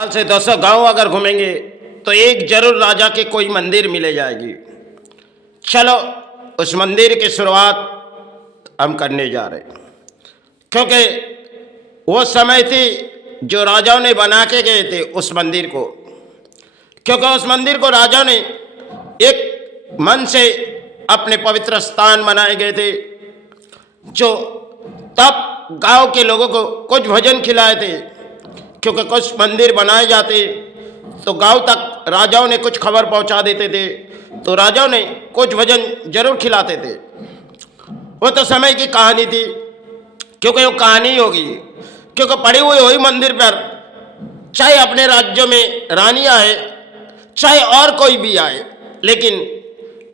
साल से 200 गांव अगर घूमेंगे तो एक जरूर राजा के कोई मंदिर मिले जाएगी। चलो उस मंदिर की शुरुआत हम करने जा रहे हैं, क्योंकि वो समय थी जो राजाओं ने बना के गए थे उस मंदिर को, क्योंकि उस मंदिर को राजाओं ने एक मन से अपने पवित्र स्थान बनाए गए थे। जो तब गांव के लोगों को कुछ भोजन खिलाए थे, क्योंकि कुछ मंदिर बनाए जाते तो गांव तक राजाओं ने कुछ खबर पहुंचा देते थे, तो राजाओं ने कुछ भोजन जरूर खिलाते थे। वो तो समय की कहानी थी, क्योंकि वो कहानी होगी, क्योंकि पड़ी हुई वही मंदिर पर चाहे अपने राज्यों में रानी आए चाहे और कोई भी आए, लेकिन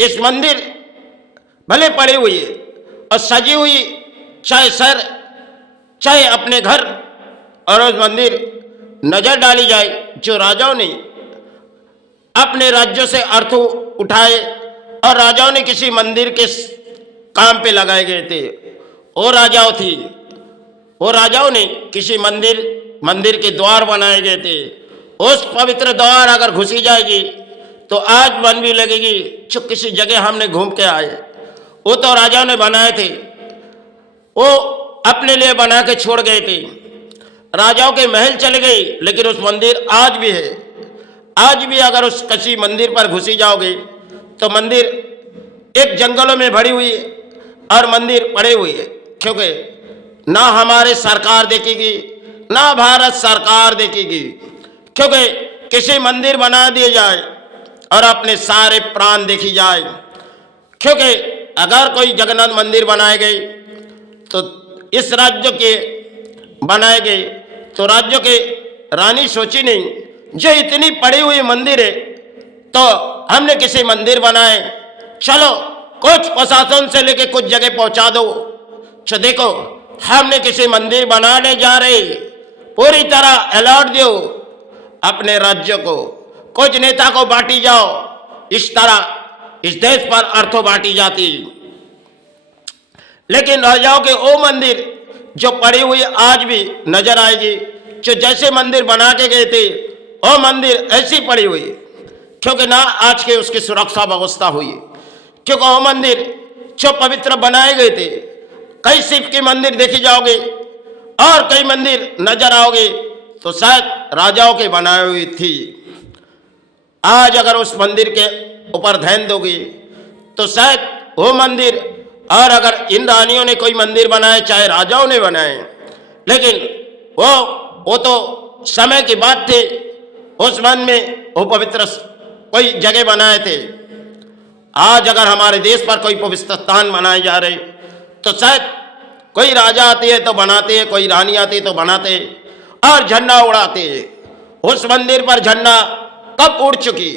इस मंदिर भले पड़ी हुई है और सजी हुई, चाहे शहर चाहे अपने घर, और उस मंदिर नजर डाली जाए जो राजाओं ने अपने राज्यों से अर्थ उठाए और राजाओं ने किसी मंदिर के काम पे लगाए गए थे। वो राजाओं ने किसी मंदिर के द्वार बनाए गए थे। उस पवित्र द्वार अगर घुसी जाएगी तो आज मन भी लगेगी जो किसी जगह हमने घूम के आए। वो तो राजाओं ने बनाए थे, वो अपने लिए बना के छोड़ गए थे। राजाओं के महल चले गए, लेकिन उस मंदिर आज भी है। आज भी अगर उस किसी मंदिर पर घुसी जाओगे तो मंदिर एक जंगलों में भरी हुई है और मंदिर पड़े हुए है, क्योंकि ना हमारे सरकार देखेगी ना भारत सरकार देखेगी, क्योंकि किसी मंदिर बना दिए जाए और अपने सारे प्राण देखी जाए। क्योंकि अगर कोई जगन्नाथ मंदिर बनाए गए तो इस राज्य के बनाए गए, तो राज्य के रानी सोची नहीं जो इतनी पड़ी हुई मंदिर है तो हमने किसी मंदिर बनाए, चलो कुछ प्रशासन से लेके कुछ जगह पहुंचा दो, तो देखो हमने किसी मंदिर बनाने जा रहे, पूरी तरह अलर्ट दो अपने राज्य को, कुछ नेता को बांटी जाओ। इस तरह इस देश पर अर्थों बांटी जाती। लेकिन राजाओं के वो मंदिर जो पड़ी हुई आज भी नजर आएगी, जो जैसे मंदिर बना के गए थे वो मंदिर ऐसी पड़ी हुई, क्योंकि ना आज के उसकी सुरक्षा व्यवस्था हुई, क्योंकि वो मंदिर जो पवित्र बनाए गए थे, कई शिव के मंदिर देखी जाओगे और कई मंदिर नजर आओगे तो शायद राजाओं के बनाई हुई थी। आज अगर उस मंदिर के ऊपर ध्यान दोगे तो शायद वो मंदिर, और अगर इन रानियों ने कोई मंदिर बनाए चाहे राजाओं ने बनाए, लेकिन वो तो समय की बात थी, उस मन में वो पवित्र कोई जगह बनाए थे। आज अगर हमारे देश पर कोई पवित्र स्थान बनाए जा रहे तो शायद कोई राजा आते है तो बनाते हैं, कोई रानी आती है तो बनाते और झंडा उड़ाते। उस मंदिर पर झंडा कब उड़ चुकी,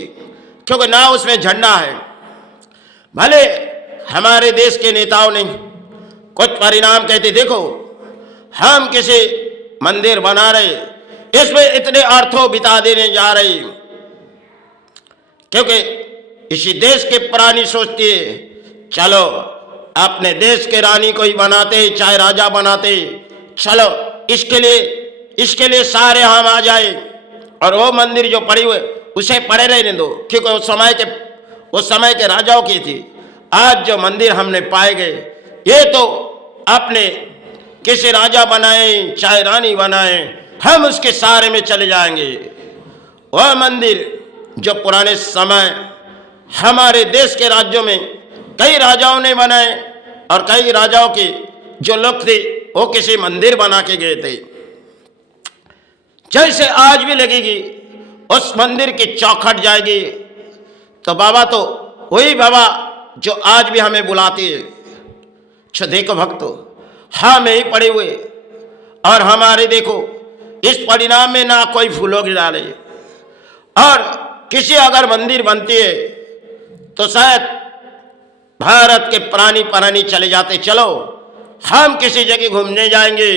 क्योंकि ना उसमें झंडा है। भले हमारे देश के नेताओं ने कुछ परिणाम कहते, देखो हम किसी मंदिर बना रहे, इसमें इतने अर्थों बिता देने जा रहे, क्योंकि इसी देश के प्राणी सोचती है चलो अपने देश के रानी को ही बनाते चाहे राजा बनाते, चलो इसके लिए सारे हम आ जाए और वो मंदिर जो पड़ी हुए उसे पड़े रहने दो, क्योंकि उस समय के राजाओं की थी। आज जो मंदिर हमने पाए गए ये तो अपने किसी राजा बनाए चाहे रानी बनाए, हम उसके सहारे में चले जाएंगे। वह मंदिर जो पुराने समय हमारे देश के राज्यों में कई राजाओं ने बनाए और कई राजाओं के जो लोग थे वो किसी मंदिर बना के गए थे, जैसे आज भी लगेगी उस मंदिर की चौखट जाएगी तो बाबा तो वही बाबा जो आज भी हमें बुलाती है। तो देखो भक्तों, हम यही पड़े हुए और हमारे देखो इस परिणाम में ना कोई फूलों की डाले, और किसी अगर मंदिर बनती है तो शायद भारत के प्राणी चले जाते, चलो हम किसी जगह घूमने जाएंगे,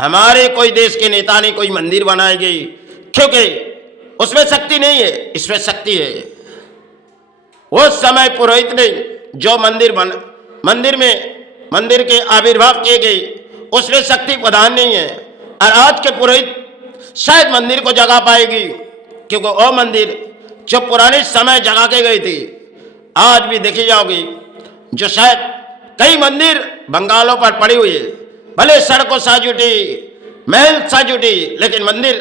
हमारे कोई देश के नेता ने कोई मंदिर बनाएगी, क्योंकि उसमें शक्ति नहीं है, इसमें शक्ति है। उस समय पुरोहित ने जो मंदिर के आविर्भाव किए गए उसमें शक्ति प्रधान नहीं है, और आज के पुरोहित शायद मंदिर को जगा पाएगी, क्योंकि वो मंदिर जो पुराने समय जगा के गई थी आज भी देखी जाओगी। जो शायद कई मंदिर बंगालों पर पड़ी हुई है, भले सड़कों साज उठी, महल साज उठी, लेकिन मंदिर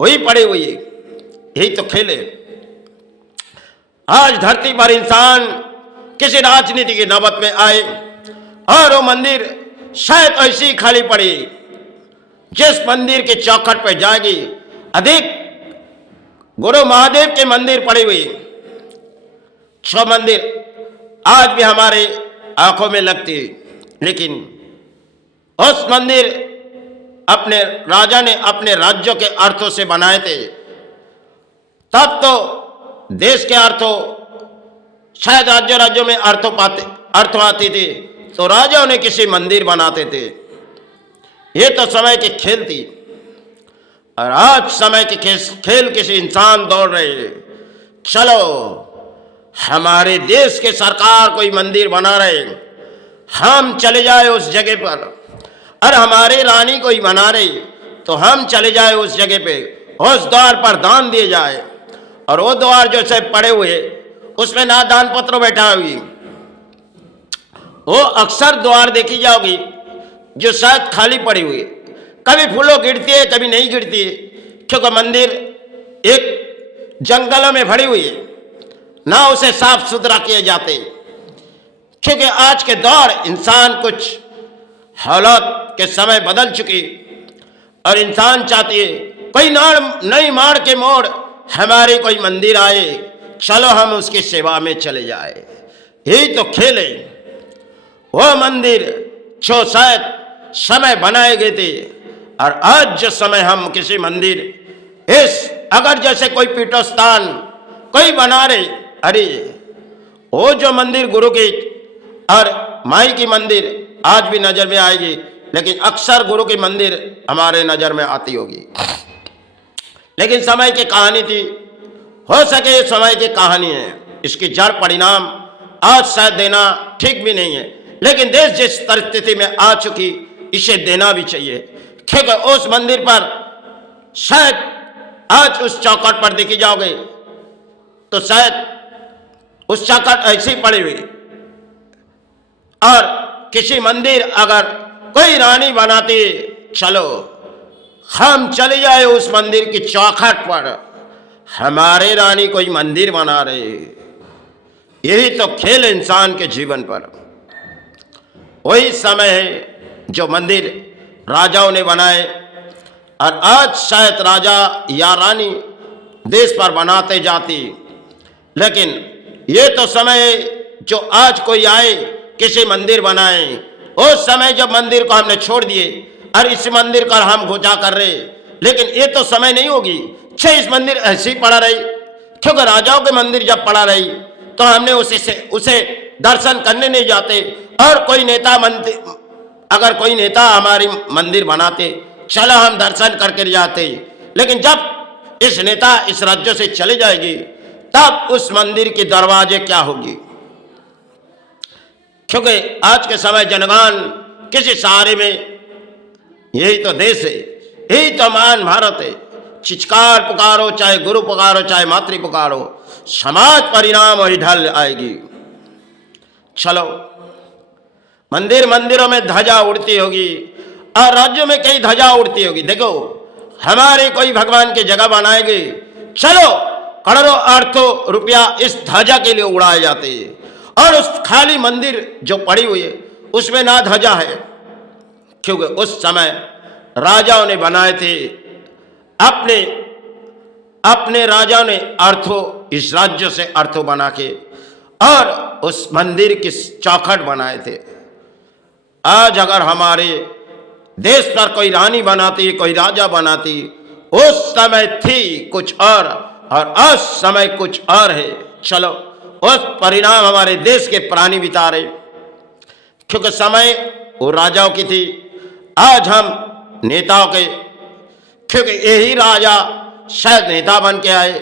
वही पड़ी हुई है। यही तो खेल है। आज धरती पर इंसान किसी राजनीति की नौबत में आए और वो मंदिर शायद ऐसी खाली पड़ी, जिस मंदिर के चौखट पर जाएगी अधिक गुरु महादेव के मंदिर पड़ी हुई, जो मंदिर आज भी हमारे आंखों में लगती है, लेकिन उस मंदिर अपने राजा ने अपने राज्यों के अर्थों से बनाए थे। तब तो देश के अर्थों शायद राज्यों में अर्थ आती थी, तो राजाओं ने किसी मंदिर बनाते थे। ये तो समय की खेल थी, और आज समय के खेल किसी इंसान दौड़ रहे हैं। चलो हमारे देश के सरकार कोई मंदिर बना रहे, हम चले जाए उस जगह पर, और हमारे रानी कोई बना रही तो हम चले जाए उस जगह पे, उस द्वार पर दान दिए जाए। और वो द्वार जो से पड़े हुए उसमें ना दान पत्र बैठा हुई, वो अक्सर द्वार देखी जाओगी जो शायद खाली पड़ी हुई, कभी फूलों गिरती है कभी नहीं गिरती है, क्योंकि मंदिर एक जंगलों में भरी हुई है, ना उसे साफ सुथरा किए जाते। क्योंकि आज के दौर इंसान कुछ हालात के समय बदल चुकी, और इंसान चाहती है कोई नई मार के मोड़ हमारे कोई मंदिर आए, चलो हम उसकी सेवा में चले जाए। यही तो खेल है। वो मंदिर जो शायद समय बनाए गए थे, और आज जो समय हम किसी मंदिर अगर जैसे कोई पीठस्थान कोई बना रहे, अरे वो जो मंदिर गुरु की और माई की मंदिर आज भी नजर में आएगी, लेकिन अक्सर गुरु की मंदिर हमारे नजर में आती होगी। लेकिन समय की कहानी थी, हो सके ये समय की कहानी है, इसकी जड़ परिणाम आज शायद देना ठीक भी नहीं है, लेकिन देश जिस परिस्थिति में आ चुकी इसे देना भी चाहिए। क्योंकि उस मंदिर पर शायद आज उस चौखट पर देखी जाओगे तो शायद उस चौखट ऐसी पड़ी हुई, और किसी मंदिर अगर कोई रानी बनाती, चलो हम चले जाए उस मंदिर की चौखट पर, हमारे रानी कोई मंदिर बना रहे। यही तो खेल इंसान के जीवन पर। वही समय है जो मंदिर राजाओं ने बनाए, और आज शायद राजा या रानी देश पर बनाते जाती, लेकिन ये तो समय जो आज कोई आए किसी मंदिर बनाए, उस समय जब मंदिर को हमने छोड़ दिए और इस मंदिर का हम घुचा कर रहे, लेकिन ये तो समय नहीं होगी इस मंदिर ऐसे ही पड़ा रही। क्योंकि राजाओं के मंदिर जब पड़ा रही तो हमने उसे दर्शन करने नहीं जाते, और कोई नेता अगर कोई नेता हमारी मंदिर बनाते, चलो हम दर्शन करके जाते, लेकिन जब इस नेता इस राज्य से चले जाएगी तब उस मंदिर के दरवाजे क्या होगी। क्योंकि आज के समय जनगान किसी सहारे में, यही तो देश है, यही तो महान भारत है। चिचकार पुकारो, चाहे गुरु पुकारो, चाहे मातृ पुकारो, समाज परिणाम वही ढल आएगी। चलो मंदिरों में ध्वजा उड़ती होगी, और राज्यों में कई ध्वजा उड़ती होगी। देखो हमारे कोई भगवान की जगह बनाएंगे, चलो करोड़ों अरबों रुपया इस ध्वजा के लिए उड़ाए जाते हैं, और उस खाली मंदिर जो पड़ी हुई है उसमें ना ध्वजा है। क्योंकि उस समय राजाओं ने बनाए थे, अपने राजाओं ने अर्थों इस राज्य से अर्थों बना के और उस मंदिर की चौखट बनाए थे। आज अगर हमारे देश पर कोई रानी बनाती, कोई राजा बनाती, उस समय थी कुछ और उस समय कुछ और है। चलो उस परिणाम हमारे देश के प्राणी बिता रहे, क्योंकि समय वो राजाओं की थी, आज हम नेताओं के, क्योंकि यही राजा शायद नेता बन के आए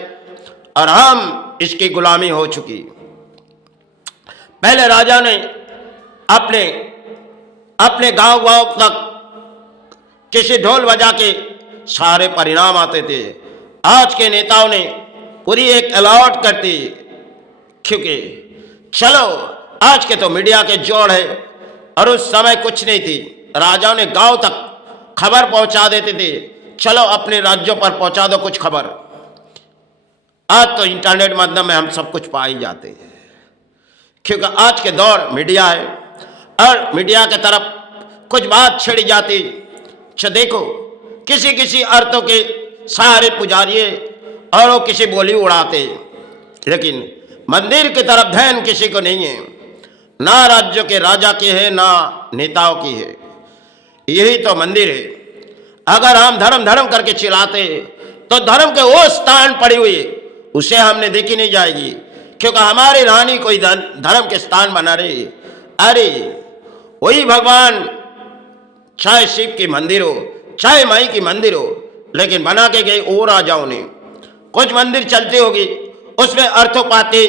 और हम इसकी गुलामी हो चुकी। पहले राजा ने अपने गांव तक किसी ढोल बजा के सारे परिणाम आते थे। आज के नेताओं ने पूरी एक अलॉट करती, क्योंकि चलो आज के तो मीडिया के जोड़ है, और उस समय कुछ नहीं थी। राजाओं ने गांव तक खबर पहुंचा देते थे, चलो अपने राज्यों पर पहुंचा दो कुछ खबर। आज तो इंटरनेट माध्यम में हम सब कुछ पा ही जाते हैं, क्योंकि आज के दौर मीडिया है, और मीडिया के तरफ कुछ बात छिड़ जाती, देखो किसी किसी अर्थों के सारे पुजारी और वो किसी बोली उड़ाते, लेकिन मंदिर की तरफ ध्यान किसी को नहीं है, ना राज्यों के राजा की है ना नेताओं की है। यही तो मंदिर है। अगर हम धर्म धर्म करके चिल्लाते तो धर्म के वो स्थान पड़ी हुई उसे हमने देखी नहीं जाएगी, क्योंकि हमारी रानी कोई धर्म के स्थान बना रही। अरे वही भगवान, चाहे शिव की मंदिर हो चाहे माई की मंदिर हो, लेकिन बना के गए वो राजाओं ने। कुछ मंदिर चलती होगी उसमें अर्थों पाते,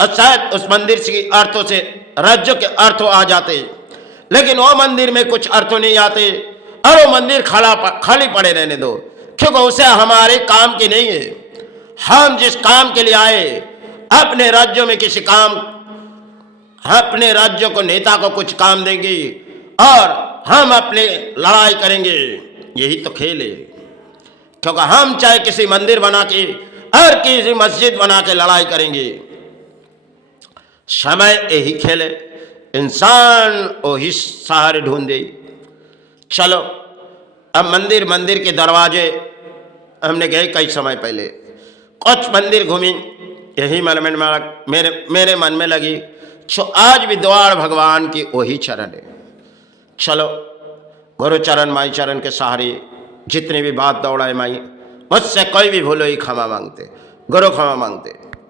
और शायद उस मंदिर के अर्थों से राज्यों के अर्थों आ जाते, लेकिन वो मंदिर में कुछ अर्थों नहीं आते, और वो मंदिर खाली पड़े रहने दो, क्योंकि उसे हमारे काम की नहीं है। हम जिस काम के लिए आए, अपने राज्यों में किसी काम, अपने राज्यों को नेता को कुछ काम देंगे और हम अपने लड़ाई करेंगे, यही तो खेल है। क्योंकि हम चाहे किसी मंदिर बना के और किसी मस्जिद बना के लड़ाई करेंगे, समय यही खेले, इंसान वही सहारे ढूंढे। चलो अब मंदिर के दरवाजे हमने गए कई समय पहले, कुछ मंदिर घूमी, यही मन में मेरे मन में लगी, तो आज भी द्वार भगवान की वही चरण है। चलो गुरु चरण माई चरण के सहारे जितनी भी बात दौड़ाए माई, मुझसे कोई भी भूलो ही क्षमा मांगते, गुरु क्षमा मांगते।